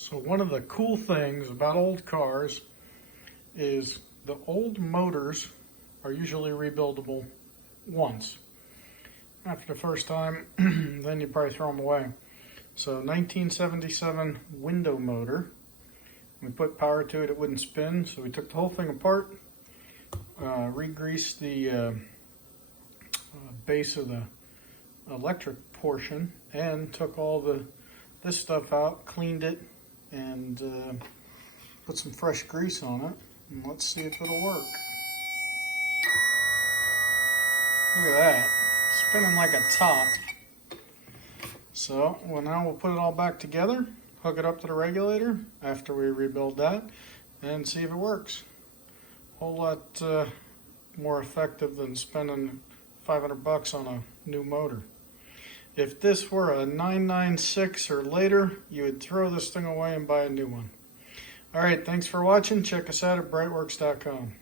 So one of the cool things about old cars is the old motors are usually rebuildable once. After the first time, then you probably throw them away. So 1977 window motor. We put power to it, it wouldn't spin, so we took the whole thing apart, re-greased the base of the electric portion, and took all this stuff out, cleaned it, and put some fresh grease on it. And let's see if it'll work. Look at that, spinning like a top. So, well, now we'll put it all back together, hook it up to the regulator after we rebuild that, and see if it works. A whole lot more effective than spending $500 on a new motor. If this were a 996 or later, you would throw this thing away and buy a new one. All right, thanks for watching. Check us out at BreitWerks.com.